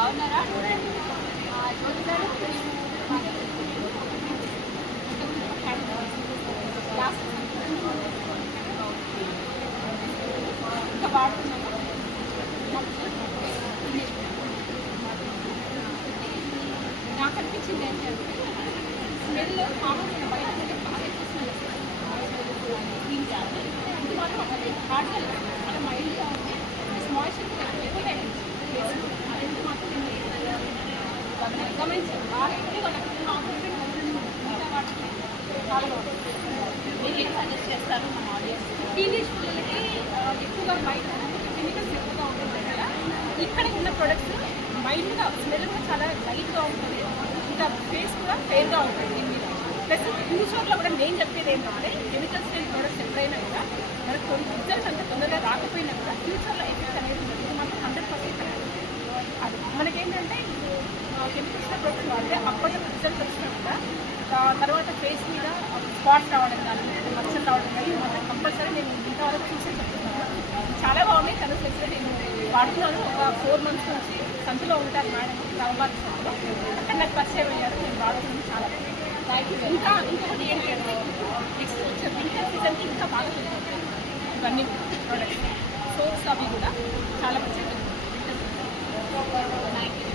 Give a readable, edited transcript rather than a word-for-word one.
బాగున్నారా? ఇంకా వాడుతున్నాను. నాకు అనిపించింది ఏంటంటే స్మెల్ మామూలుగా బయట బాగా ఎక్కువ స్మెల్ వస్తుంది. ఇది మాత్రం హార్డ్గా చాలా మైల్డ్గా ఉంది. మాయిశ్చర్ ఎక్కువగా అది మాత్రం గమనించాను. బాగా ఎక్కువగా మిగతా వాటికి చాలా బాగుంటుంది. మీరు ఏం సజెస్ట్ చేస్తారు మన ఆడియన్స్? టీనేజ్ పిల్లలకి ఎక్కువగా బయట కెమికల్స్ ఎక్కువగా ఉంటుంది కదా, ఇక్కడ ఉన్న ప్రొడక్ట్స్ మైల్డ్గా స్మెల్ కూడా చాలా లైట్గా ఉంటుంది, ఇంకా ఫేస్ కూడా ఫెయిర్గా ఉంటుంది దీని మీద. ప్లస్ ఫ్యూచర్లో కూడా నేను చెప్పేది ఏంటంటే కెమికల్స్ లేని ప్రొడక్ట్స్ ఎప్పుడైనా కూడా మనకు కొన్ని రిజల్ట్స్ అంత తొందరగా రాకపోయినా కూడా ఫ్యూచర్లో ఎఫెక్ట్ అనేది ఉంటుంది. మాత్రం 100% అది మనకేంటంటే కెమికల్స్ ప్రొడక్ట్స్ వాడితే అప్పటికి రిజల్ట్ వచ్చినా కూడా తర్వాత ఫేస్ మీద స్పాట్స్ రావడం కానీ మచ్చలు రావడం కానీ మాత్రం కంపల్సరీ నేను ఇంతవరకు చూసే చెప్తున్నాను. చాలా బాగున్నాయి. తను తెలిసి నేను వాడుతున్నాను. ఒక 4 months నుంచి సంతలో ఉంటారు మేడం, నవంబర్ సంతలో అక్కడ నాకు పరిచయం అయ్యారు. నేను వాడుతున్నాను. చాలా థ్యాంక్ యూ. ఇంకొకటి ఏంటి అంటే నెక్స్ట్ వచ్చే వింటర్ సీజన్కి ఇంకా బాగా పెరుగుతుంది ఇవన్నీ ప్రొడక్ట్స్. సోప్స్ అవి కూడా చాలా మంచిగా థ్యాంక్ యూ.